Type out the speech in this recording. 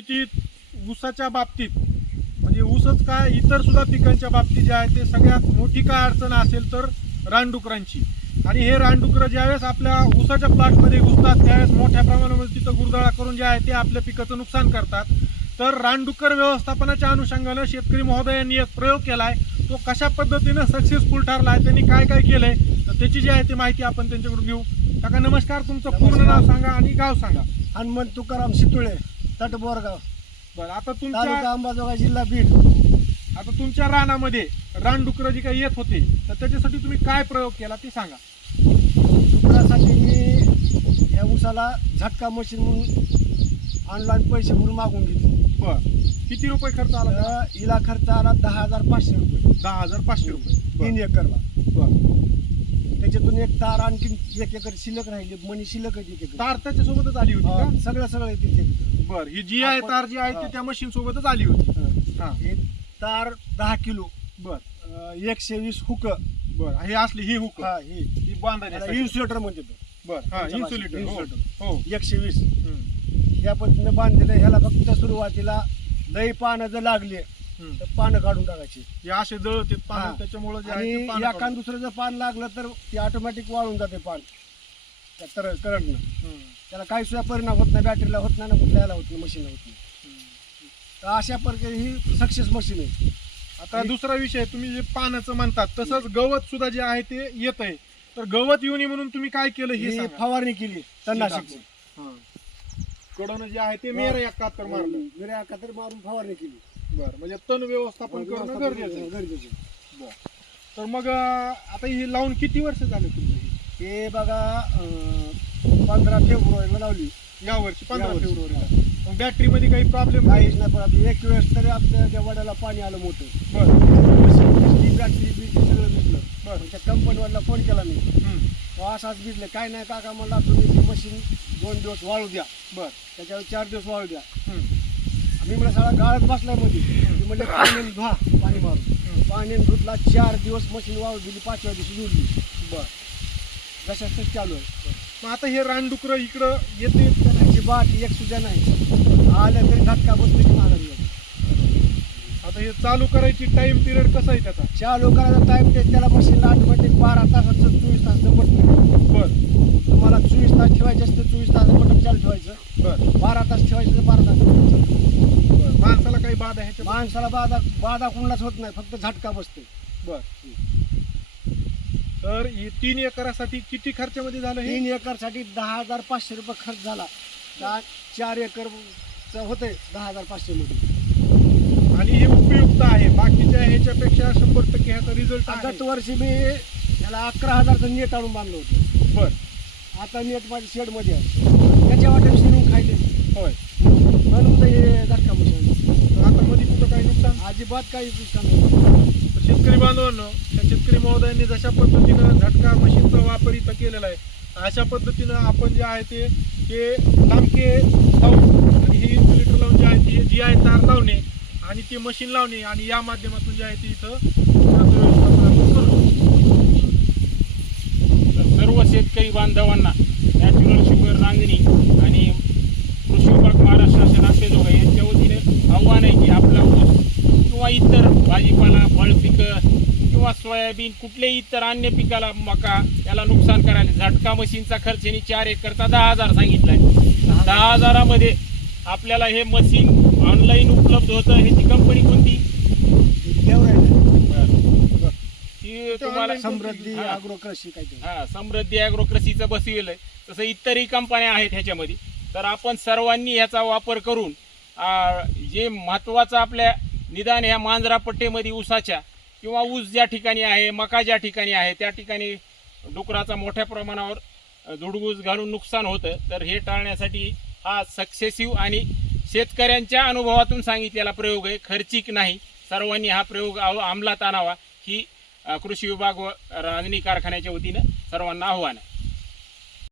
परिस्थितीत ऊसाच्या बाबतीत म्हणजे ऊसच काय इतर सुद्धा पिकांच्या बाबतीत जे आहे ते सगळ्यात मोठी काय अडचण असेल तर रानडुकरांची. आणि हे रानडुकरं ज्यावेळेस आपल्या ऊसाच्या प्लॉटमध्ये घुसतात त्यावेळेस मोठ्या प्रमाणामध्ये तिथं गुरदळा करून जे आहे ते आपल्या पिकाचं नुकसान करतात. तर रानडुक्कर व्यवस्थापनाच्या अनुषंगानं शेतकरी महोदयांनी एक प्रयोग केलाय तो कशा पद्धतीनं सक्सेसफुल ठरला आहे त्यांनी काय काय केलंय तर त्याची जी आहे ती माहिती आपण त्यांच्याकडून घेऊ. काका नमस्कार तुमचं पूर्ण. नाव सांगा आणि गाव सांगा. हनुमंत तुकाराम शितुळे. तट बोरगाव बरं आता तालुका तुमच्या अंबाजोगाई जिल्हा बीड. आता तुमच्या रानामध्ये रानडुकरं जी काही येत होते तर त्याच्यासाठी तुम्ही काय प्रयोग केला ते सांगा. डुकरासाठी मी या ऊसाला झटका मशीन म्हणून ऑनलाईन पैसे भरून मागून घेतले. बर. किती रुपये खर्च आला त्याला? तर हिला खर्च आला दहा हजार पाचशे रुपये. दहा हजार पाचशे रुपये. तीन एकरला. बर. एक तार आणखी एक एकर शिल्लक राहिली मनी शिल्लक आहे एक एकर तार त्याच्या सोबतच आली होती हा, का सगळं सगळं तिथे. बर ही जी आहे तार जी आहे ती. त्या मशीन सोबतच आली होती. हा. तार दहा किलो. बर. अं, एकशे वीस हुक. बर हे असली ही हुक. हा ही. ही बांधण्यासाठी इन्सुलेटर म्हणते तो. बर हा त्याच्या इन्सुलेटर हो. हो. एकशे वीस. हम्म, या पद्धतीने बांधलेलं ह्याला फक्त सुरुवातीला लई पानं जर लागले. तर पानं काढून टाकायची. हे असे जळते हा. पानं त्याच्यामुळे जे आणि आहे ते पानं एखाद काढून- दुसरं जर पान लागलं तर ते ऑटोमॅटिक वाळून जाते पान. त्या तर करंटनं. हम्म, त्याला काही सुद्धा परिणाम होत नाही बॅटरीला होत नाही ना कुठल्या ह्याला होत नाही मशीनला होत नाही. हम्म. तर अशा प्रकारे ही सक्सेस मशीन आहे. आता दुसरा विषय तुम्ही जे पानाचं म्हणतात. तसंच गवत सुद्धा जे आहे ते येत आहे. तर गवत येऊ नये म्हणून तुम्ही काय केलं हे ही सांगा. फवारणी केली तणनाशकची हा. कडनं जे आहे ते मेर एकाहत्तर मारलं मिऱ्या तर मारून फवारणी केली. बर म्हणजे तण व्यवस्थापन करणं गरजेचं आहे. गरजेचं. बर. तर मग अं, आता हे लावून किती वर्ष झाले तुमचे हे? बघा पंधरा फेब्रुवारीला लावली. या वर्षी पंधरा यावर्षी. फेब्रुवारीला. मग बॅटरी मध्ये काही प्रॉब्लेम काहीच नाही पण आता एक वेळेस तरी आपल्या त्या वड्याला पाणी आलं मोठं. बर. ती बॅटरी बी सगळं भिजलं. बरं. त्या कंपनीवाला फोन केला मी हम्म. तो असाच भिजले. काय नाही काका म्हणला तुम्ही ती मशीन दोन दिवस वाळू द्या. बर. त्याच्यावर चार दिवस वाळू द्या. हम्म. मी म्हणलं सगळा गाळत बसलायमध्ये. मी म्हणले पाणी धुवा पाणी मारून पाणी धुतला चार दिवस मशीन वाळू दिली पाचव्या दिवशी जोडली बर. जशा तसं चालू आहे. मग आता हे रानडुकरं इकडं येते? नाही? अजिबात एक सुद्धा नाही. आलं तरी झटका बसतो की आता हे चालू करायची टाइम पिरियड कसा आहे त्याचा? चालू करायचा टाइम ते त्याला मशीनला ऑटोमॅटिक बारा तासाचं चोवीस तासाचं बटन बर. तुम्हाला चोवीस तास ठेवायचे असते चोवीस तास बटन चालू ठेवायचं. बर. बारा तास ठेवायचं तर बारा तास. आहे ह्याच्यात? माणसाला बाधा बाधा कुणालाच होत नाही फक्त झटका बसते बर. तर हे तीन एकरासाठी किती खर्चामध्ये झालं हे? तीन एकरसाठी दहा हजार पाचशे रुपये खर्च झाला. त्या चार एकर होते दहा हजार पाचशे मध्ये आणि हे उपयुक्त आहे. बाकीच्या ह्याच्यापेक्षा शंभर टक्के ह्याचा रिझल्ट गत वर्षी मी याला अकरा हजारचं नेट आणून बांधलं होतं. बर. आता नेट माझ्या शेडमध्ये आहे. त्याच्या वाटेने शिरून खायले. होय. म्हणून हे झटका मशीन तर आता मध्ये कुठं काही नुकसान अजिबात काही नुकसान नाही. तर शेतकरी बांधवांनो त्या शेतकरी महोदयांनी जशा पद्धतीनं झटका मशीनचा वापर इथं केलेला आहे अशा पद्धतीनं आपण जे आहे ते ते लांबके लावून आणि हे इन्सुलेटर लावून जे आहे ते जी आहे तार लावणे आणि ते मशीन लावणे आणि या माध्यमातून जे आहे ते इथं व्यवस्थापन आपण करू तर सर्व शेतकरी बांधवांना नॅचरल शुगर नांदणी आणि कृषी विभाग महाराष्ट्र शासन आंबेजोगाई यांच्या वतीने आव्हान आहे की आपला किंवा इतर भाजीपाला फळ पिकं किंवा सोयाबीन कुठल्याही इतर अन्य पिकाला मका याला नुकसान करायला. झटका मशीनचा खर्च यांनी चार एकरचा दहा हजार सांगितलाय दहा हजारामध्ये आपल्याला हे मशीन ऑनलाईन उपलब्ध होतं. ह्याची कंपनी कोणती? ती तुम्हाला समृद्धी. अग्रो कृषी हा समृद्धी ॲग्रो कृषीचं बसविलं आहे तसं इतरही कंपन्या आहेत ह्याच्यामध्ये. तर आपण सर्वांनी ह्याचा वापर करून जे महत्त्वाचं आपल्या निदान ह्या मांजरापट्टेमध्ये ऊसाच्या किंवा ऊस ज्या ठिकाणी आहे मका ज्या ठिकाणी आहे त्या ठिकाणी डुकराचा मोठ्या प्रमाणावर झुडगूस धुडगूस घालून नुकसान होतं. तर हे टाळण्यासाठी हा सक्सेसिव्ह आणि शेतकऱ्यांच्या अनुभवातून सांगितलेला प्रयोग आहे. खर्चिक नाही. सर्वांनी हा प्रयोग अंमलात आणावा. ही कृषी विभाग व रांजणी कारखान्याच्या वतीनं सर्वांना आव्हान आहे.